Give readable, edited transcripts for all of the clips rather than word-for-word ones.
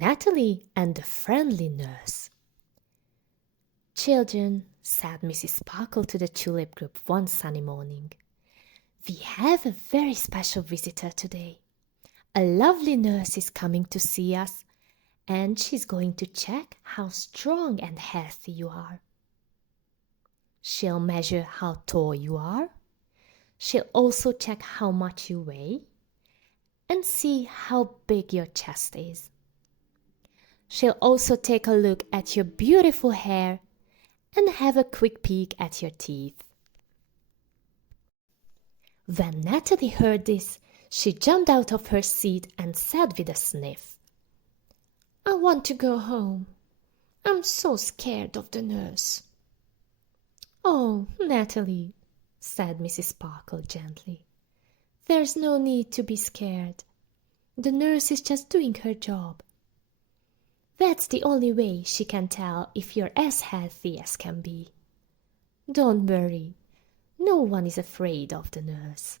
Natalie and the Friendly Nurse. "Children," said Mrs. Sparkle to the Tulip Group one sunny morning, "we have a very special visitor today. A lovely nurse is coming to see us, and she's going to check how strong and healthy you are. She'll measure how tall you are. She'll also check how much you weigh and see how big your chest is. She'll also take a look at your beautiful hair and have a quick peek at your teeth." When Natalie heard this, she jumped out of her seat and said with a sniff, "I want to go home. I'm so scared of the nurse." "Oh, Natalie," said Mrs. Sparkle gently, "there's no need to be scared. The nurse is just doing her job. That's the only way she can tell if you're as healthy as can be. Don't worry, no one is afraid of the nurse,"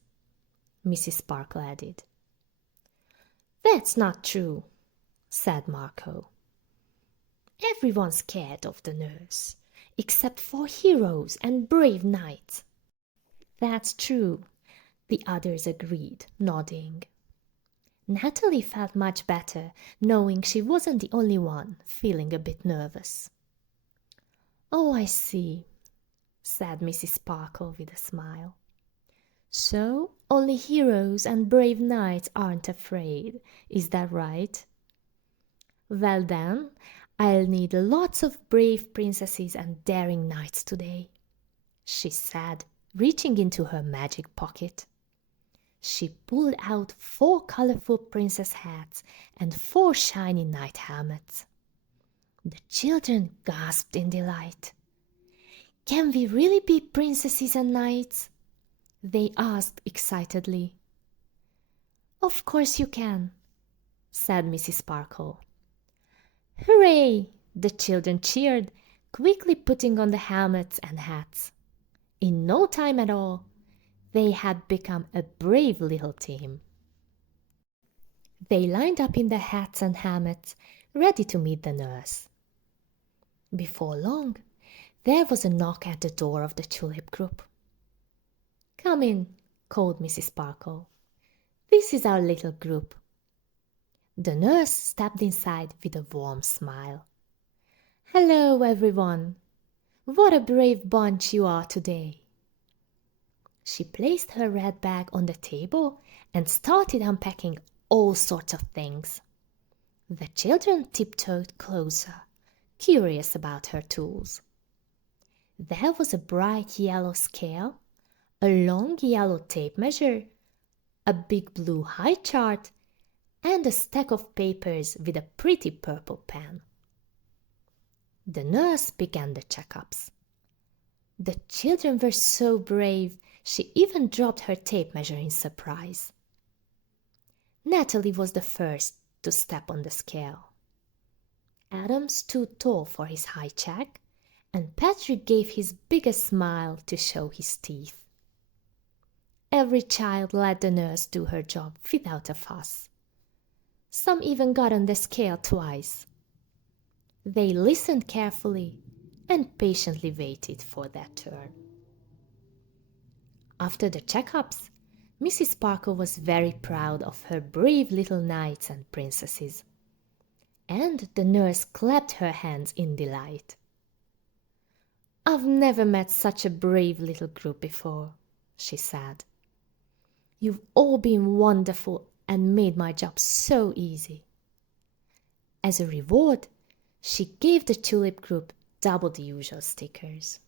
Mrs. Sparkle added. "That's not true," said Marco. "Everyone's scared of the nurse, except for heroes and brave knights." "That's true," the others agreed, nodding. Natalie felt much better, knowing she wasn't the only one feeling a bit nervous. "Oh, I see," said Mrs. Sparkle with a smile. "So only heroes and brave knights aren't afraid, is that right? Well then, I'll need lots of brave princesses and daring knights today," she said, reaching into her magic pocket. She pulled out 4 colorful princess hats and 4 shiny knight helmets. The children gasped in delight. "Can we really be princesses and knights?" they asked excitedly. "Of course you can," said Mrs. Sparkle. "Hooray!" the children cheered, quickly putting on the helmets and hats. In no time at all, they had become a brave little team. They lined up in their hats and helmets, ready to meet the nurse. Before long, there was a knock at the door of the Tulip Group. "Come in," called Mrs. Sparkle. "This is our little group." The nurse stepped inside with a warm smile. "Hello, everyone. What a brave bunch you are today." She placed her red bag on the table and started unpacking all sorts of things. The children tiptoed closer, curious about her tools. There was a bright yellow scale, a long yellow tape measure, a big blue high chart, and a stack of papers with a pretty purple pen. The nurse began the checkups. The children were so brave, she even dropped her tape measure in surprise. Natalie was the first to step on the scale. Adam stood tall for his high check, and Patrick gave his biggest smile to show his teeth. Every child let the nurse do her job without a fuss. Some even got on the scale twice. They listened carefully and patiently waited for their turn. After the checkups, Mrs. Sparkle was very proud of her brave little knights and princesses, and the nurse clapped her hands in delight. "I've never met such a brave little group before," she said. "You've all been wonderful and made my job so easy." As a reward, she gave the Tulip Group double the usual stickers.